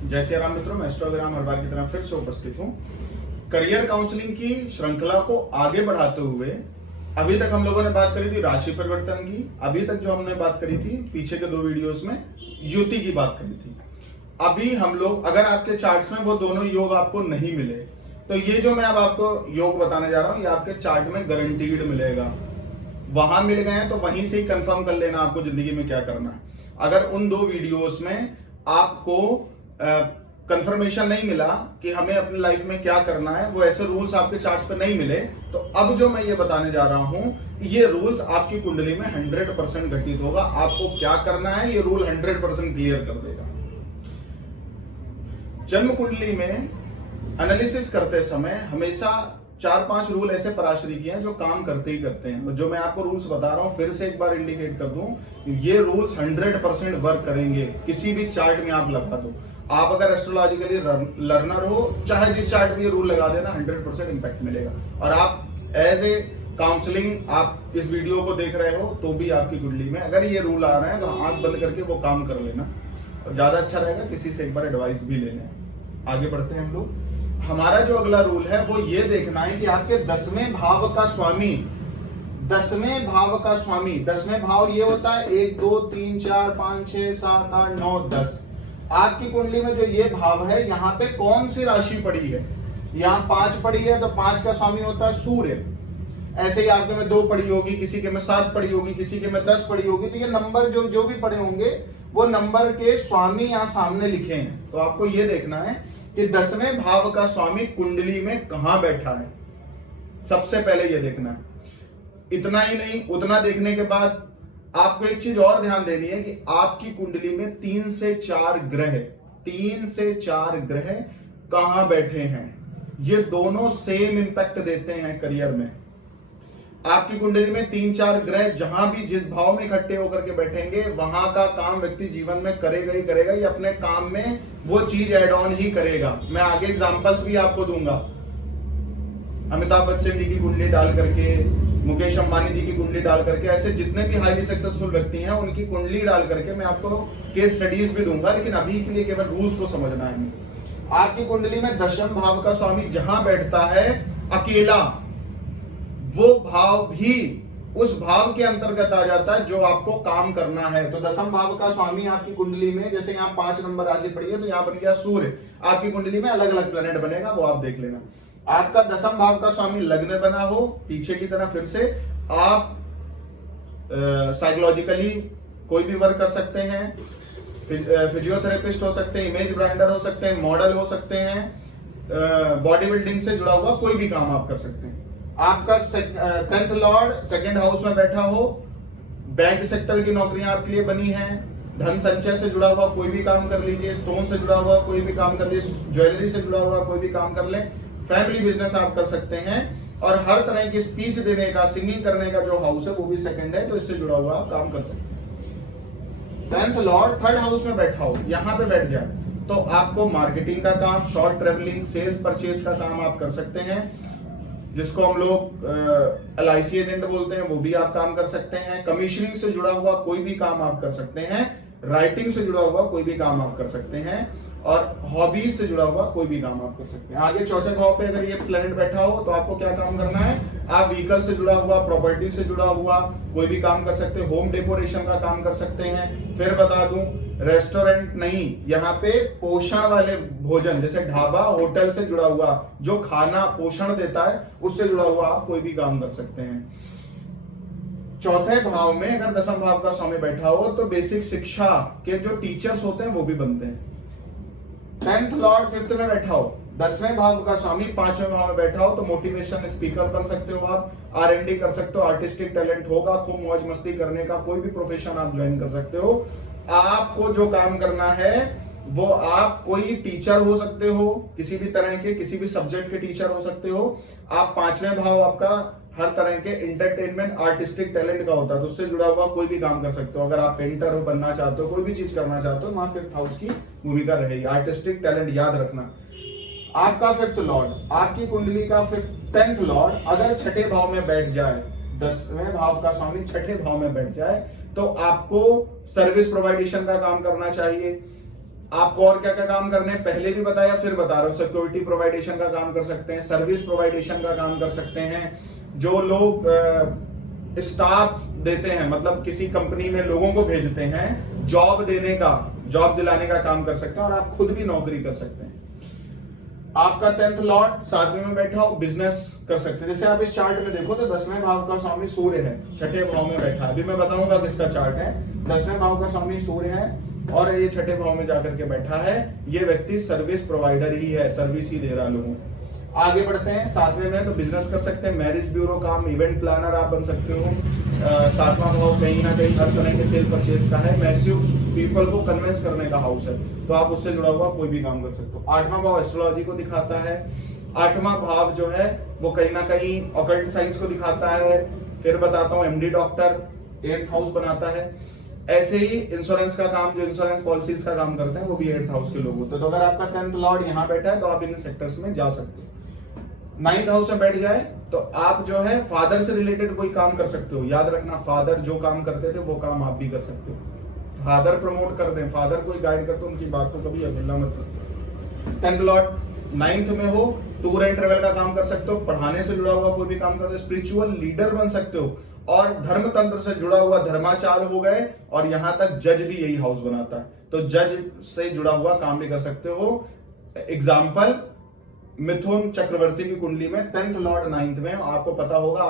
जय श्री राम मित्रों, मैं एस्ट्रोग्राम हर बार की तरह फिर से उपस्थित हूँ। करियर काउंसलिंग की श्रृंखला को आगे बढ़ाते हुए अभी तक हम लोगों ने बात करी थी राशि परिवर्तन की। अभी तक जो हमने बात करी थी पीछे के 2 वीडियोस में युति की बात करी थी। अभी हम लोग, अगर आपके चार्ट्स में वो दोनों योग आपको नहीं मिले तो ये जो मैं अब आपको योग बताने जा रहा हूँ ये आपके चार्ट में गारंटीड मिलेगा। वहां मिल गए हैं तो वहीं से ही कंफर्म कर लेना आपको जिंदगी में क्या करना है। अगर उन 2 वीडियोस में आपको कंफर्मेशन नहीं मिला कि हमें अपनी लाइफ में क्या करना है, वो ऐसे रूल्स आपके चार्ट्स पे नहीं मिले, तो अब जो मैं ये बताने जा रहा हूं ये रूल्स आपकी कुंडली में 100% घटित होगा। आपको क्या करना है ये रूल 100% क्लियर कर देगा। जन्म कुंडली में एनालिसिस करते समय हमेशा 4-5 रूल ऐसे पराशरी के हैं जो काम करते ही करते हैं। जो मैं आपको रूल्स बता रहा हूं फिर से एक बार इंडिकेट कर दूं, ये रूल्स 100% वर्क करेंगे। किसी भी चार्ट में आप लगा दो, आप अगर एस्ट्रोलॉजिकली लर्नर हो चाहे जिस चार्ट में ये रूल लगा देना 100% इंपैक्ट मिलेगा। और आप एज ए काउंसलिंग आप इस वीडियो को देख रहे हो तो भी आपकी कुंडली में अगर ये रूल आ रहे हैं तो आंख बंद करके वो काम कर लेना, और ज्यादा अच्छा रहेगा किसी से एक बार एडवाइस भी ले लें। आगे बढ़ते हैं हम लोग। हमारा जो अगला रूल है वो ये देखना है कि आपके 10वें भाव का स्वामी, 10वें भाव का स्वामी, 10वें भाव ये होता है 1 2 3 4 5 6 7 8 9 10। आपकी कुंडली में जो ये भाव है यहाँ पे कौन सी राशि पड़ी है, यहाँ 5 पड़ी है तो 5 का स्वामी होता है सूर्य। ऐसे ही आपके में 2 पड़ी होगी, किसी के में 7 पड़ी होगी, किसी के में 10 पड़ी होगी। तो ये नंबर जो भी पड़े होंगे वो नंबर के स्वामी यहाँ सामने लिखे हैं। तो आपको ये देखना है कि 10वें भाव का स्वामी कुंडली में कहां बैठा है, सबसे पहले ये देखना है। इतना ही नहीं, उतना देखने के बाद आपको एक चीज और ध्यान देनी है कि आपकी कुंडली में 3 से 4 ग्रह, 3 से 4 ग्रह कहां बैठे हैं। ये दोनों सेम इंपैक्ट देते हैं करियर में। आपकी कुंडली में 3-4 ग्रह जहां भी जिस भाव में इकट्ठे होकर के बैठेंगे वहां का काम व्यक्ति जीवन में करेगा ही करेगा। ये अपने काम में वो चीज एड ऑन ही करेगा। मैं आगे एग्जांपल्स भी आपको दूंगा। अमिताभ बच्चन जी की कुंडली डाल करके, मुकेश अंबानी जी की कुंडली डाल करके, ऐसे जितने भी हाईली सक्सेसफुल व्यक्ति हैं उनकी कुंडली डाल करके मैं आपको केस स्टडीज भी दूंगा। लेकिन अभी के लिए केवल रूल्स को समझना है। आपकी कुंडली में 10वें भाव का स्वामी जहां बैठता है अकेला, वो भाव भी उस भाव के अंतर्गत आ जाता है जो आपको काम करना है। तो 10वें भाव का स्वामी आपकी कुंडली में, जैसे यहाँ 5 नंबर राशि पड़ी है तो यहाँ बन गया सूर्य। आपकी कुंडली में अलग अलग प्लेनेट बनेगा, वो आप देख लेना। आपका 10वें भाव का स्वामी लग्न बना हो, पीछे की तरह फिर से आप साइकोलॉजिकली कोई भी वर्क कर सकते हैं, फिजियोथेरेपिस्ट हो सकते हैं, इमेज ब्रांडर हो सकते हैं, मॉडल हो सकते हैं, बॉडी बिल्डिंग से जुड़ा हुआ कोई भी काम आप कर सकते हैं। आपका 10th लॉर्ड 2nd हाउस में बैठा हो, बैंक सेक्टर की नौकरियां आपके लिए बनी हैं, धन संचय से जुड़ा हुआ कोई भी काम कर लीजिए, स्टोन से जुड़ा हुआ कोई भी काम कर लीजिए, ज्वेलरी से जुड़ा हुआ कोई भी काम कर लें, फैमिली बिजनेस आप कर सकते हैं। और हर तरह की स्पीच देने का, सिंगिंग करने का जो हाउस है वो भी 2nd है, तो इससे जुड़ा हुआ आप काम कर सकते हैं। 10th लॉर्ड 3rd हाउस में बैठा हो, यहाँ पे बैठ जाए तो आपको मार्केटिंग का काम, शॉर्ट ट्रेवलिंग, सेल्स परचेज का काम आप कर सकते हैं। जिसको हम लोग LIC एजेंट बोलते हैं वो भी आप काम कर सकते हैं। कमीशनिंग से जुड़ा हुआ कोई भी काम आप कर सकते हैं। राइटिंग से जुड़ा हुआ कोई भी काम आप कर सकते हैं। और हॉबीज से जुड़ा हुआ कोई भी काम आप कर सकते हैं। आगे 4थे भाव पे अगर ये प्लेनेट बैठा हो तो आपको क्या काम करना है, आप व्हीकल से जुड़ा हुआ, प्रॉपर्टी से जुड़ा हुआ कोई भी काम कर सकते हैं। होम डेकोरेशन का काम कर सकते हैं। फिर बता दूं, रेस्टोरेंट नहीं, यहाँ पे पोषण वाले भोजन, जैसे ढाबा, होटल से जुड़ा हुआ जो खाना पोषण देता है उससे जुड़ा हुआ आप कोई भी काम कर सकते हैं। 4थे भाव में अगर 10वें भाव का स्वामी बैठा हो तो बेसिक शिक्षा के जो टीचर्स होते हैं वो भी बनते हैं। 10th लॉर्ड 5th में बैठा हो, 10वें भाव का स्वामी 5वें भाव में बैठा हो तो मोटिवेशन स्पीकर बन सकते हो आप, R&D कर सकते हो, आर्टिस्टिक टैलेंट होगा, खूब मौज मस्ती करने का कोई भी प्रोफेशन आप ज्वाइन कर सकते हो। आपको जो काम करना है वो आप कोई टीचर हो सकते हो, किसी भी तरह के, किसी भी सब्जेक्ट के टीचर हो सकते हो। आप 5वें भाव आपका हर तरह के एंटरटेनमेंट, आर्टिस्टिक टैलेंट का होता है तो उससे जुड़ा हुआ कोई भी काम कर सकते हो। अगर आप पेंटर हो, बनना चाहते हो, कोई भी चीज करना चाहते हो, वहां 5th हाउस की भूमिका रहेगी। आर्टिस्टिक टैलेंट याद रखना। आपका 5th लॉर्ड, आपकी कुंडली का 10th लॉर्ड अगर 6ठे भाव में बैठ जाए, 10वें भाव का स्वामी 6ठे भाव में बैठ जाए तो आपको सर्विस प्रोवाइडेशन का काम करना चाहिए। आपको और क्या क्या काम करने हैं पहले भी बताया, फिर बता रहा हूं। सिक्योरिटी प्रोवाइडेशन का काम कर सकते हैं, सर्विस प्रोवाइडेशन का काम कर सकते हैं, जो लोग स्टाफ देते हैं, मतलब किसी कंपनी में लोगों को भेजते हैं, जॉब देने का, जॉब दिलाने का काम कर सकते हैं, और आप खुद भी नौकरी कर सकते हैं। आपका 10th लॉर्ड 7वें में बैठा हो, बिजनेस कर सकते हैं। जैसे आप इस चार्ट में देखो तो 10वें भाव का स्वामी सूर्य है, छठे भाव में बैठा है। अभी मैं बताऊंगा किसका चार्ट है। 10वें भाव का स्वामी सूर्य है और ये छठे भाव में जाकर के बैठा है। ये व्यक्ति सर्विस प्रोवाइडर ही है, सर्विस ही दे रहा है लोगों को। आगे बढ़ते हैं 7वें में, तो बिजनेस कर सकते हैं, मैरिज ब्यूरो काम, इवेंट प्लानर आप बन सकते हो। 7वां भाव कहीं ना कहीं हर तरह के सेल परचेज का है, मैसिव पीपल को कन्विंस करने का हाउस है, तो आप उससे जुड़ा हुआ कोई भी काम कर सकते हो। 8वां भाव एस्ट्रोलॉजी को दिखाता है। 8वां भाव जो है वो कहीं ना कहीं ऑकल्ट साइंस को दिखाता है। फिर बताता हूँ एमडी डॉक्टर 8th हाउस बनाता है। ऐसे ही इंश्योरेंस का काम, जो इंश्योरेंस पॉलिसीज का काम करते हैं, वो भी 8th हाउस के लोग होते हैं। तो अगर आपका 10th लॉर्ड यहाँ बैठा है तो आप इन सेक्टर्स में जा सकते हो। 9th हाउस में बैठ जाए तो आप जो है फादर से रिलेटेड कोई काम कर सकते हो। याद रखना, फादर जो काम करते थे वो काम आप भी कर सकते हो। फादर प्रमोट कर दें, फादर कोई गाइड करते उनकी बात को कभी अवहेलना मत करो। 10th लॉर्ड 9th में हो, टूर एंड ट्रेवल का काम कर सकते हो, पढ़ाने से जुड़ा हुआ कोई भी काम करते हो, स्पिरिचुअल लीडर बन सकते हो, और धर्म तंत्र से जुड़ा हुआ धर्माचार्य हो गए, और यहां तक जज भी यही हाउस बनाता है, तो जज से जुड़ा हुआ काम भी कर सकते हो। एग्जाम्पल मिथुन चक्रवर्ती की कुंडली में 10th लॉर्ड 9th में, आपको पता होगा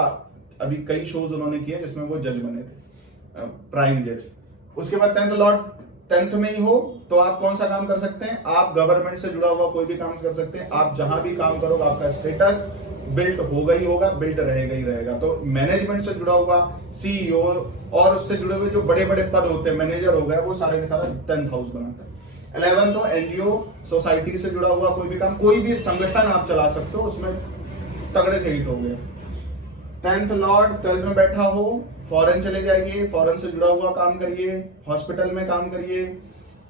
अभी कई शोज उन्होंने किए जिसमें वो जज बने थे, प्राइम जज। उसके बाद 10th लॉर्ड 10th में ही हो तो आप कौन सा काम कर सकते हैं, आप गवर्नमेंट से जुड़ा हुआ कोई भी काम कर सकते हैं। आप जहां भी काम करोगे आपका स्टेटस बिल्ट होगा ही होगा, बिल्ट रहेगा ही रहेगा। तो मैनेजमेंट से जुड़ा हुआ, सीईओ और उससे जुड़े हुए जो बड़े बड़े पद होते हैं, मैनेजर हो गए, वो सारे के सारा 10th हाउस बनाता है। 11 तो एनजीओ सोसाइटी से जुड़ा हुआ कोई भी काम, कोई भी संगठन आप चला सकते हो, उसमें तगड़े से हिट हो गया। 10th लॉर्ड 12th में बैठा हो, फॉरेन चले जाइए, फॉरेन से जुड़ा हुआ काम करिए, हॉस्पिटल में काम करिए,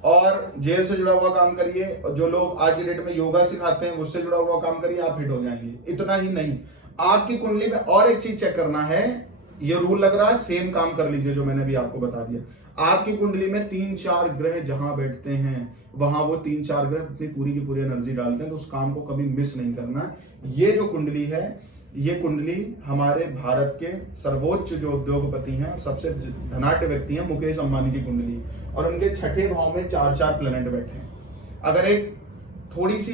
और जेल से जुड़ा हुआ काम करिए। जो लोग आज की डेट में योगा सिखाते हैं उससे जुड़ा हुआ काम करिए, आप हिट हो जाएंगे। इतना ही नहीं, आपकी कुंडली में और एक चीज चेक करना है, ये रूल लग रहा है, सेम काम कर लीजिए जो मैंने भी आपको बता दिया। आपकी कुंडली में 3-4 ग्रह जहां बैठते हैं वहां वो 3-4 ग्रह अपनी पूरी की पूरी एनर्जी डालते हैं, तो उस काम को कभी मिस नहीं करना। ये जो कुंडली है, ये कुंडली हमारे भारत के सर्वोच्च जो उद्योगपति हैं, सबसे धनाढ्य व्यक्ति हैं, मुकेश अंबानी की कुंडली, और उनके छठे भाव में 4-4 प्लेनेट बैठे हैं। अगर एक थोड़ी सी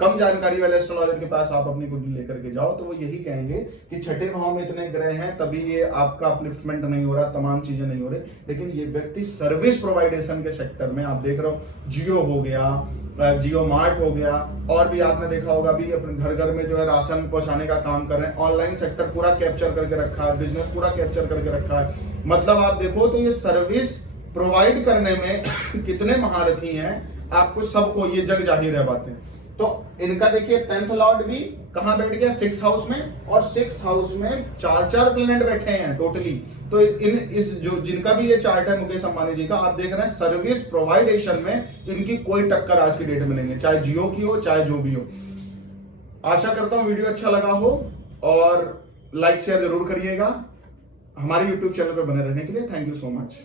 कम जानकारी वाले एस्ट्रोलॉजर के पास आप अपनी कुंडली लेकर के जाओ तो वो यही कहेंगे कि छठे भाव में इतने ग्रह हैं तभी ये आपका अपलिफ्टमेंट नहीं हो रहा, तमाम चीजें नहीं हो रही। लेकिन ये व्यक्ति सर्विस प्रोवाइडेशन के सेक्टर में, आप देख रहे हो जियो हो गया, जियो मार्ट हो गया, और भी आपने देखा होगा अभी अपने घर घर में जो है राशन पहुंचाने का काम कर रहे हैं। ऑनलाइन सेक्टर पूरा कैप्चर करके रखा है, बिजनेस पूरा कैप्चर करके रखा है। मतलब आप देखो तो ये सर्विस प्रोवाइड करने में कितने महारथी हैं, आपको सबको ये जग जाहिर है बातें। तो इनका देखिए 10th लॉर्ड भी कहां बैठ गया, 6th हाउस में, और 6th हाउस में 4-4 प्लेनेट बैठे हैं टोटली। तो इस जो जिनका भी ये चार्ट है मुकेश अंबानी जी का, आप देख रहे हैं सर्विस प्रोवाइडेशन में इनकी कोई टक्कर आज की डेट में नहीं है, चाहे जियो की हो चाहे जो भी हो। आशा करता हूं वीडियो अच्छा लगा हो, और लाइक शेयर जरूर करिएगा। हमारे यूट्यूब चैनल पर बने रहने के लिए थैंक यू सो मच।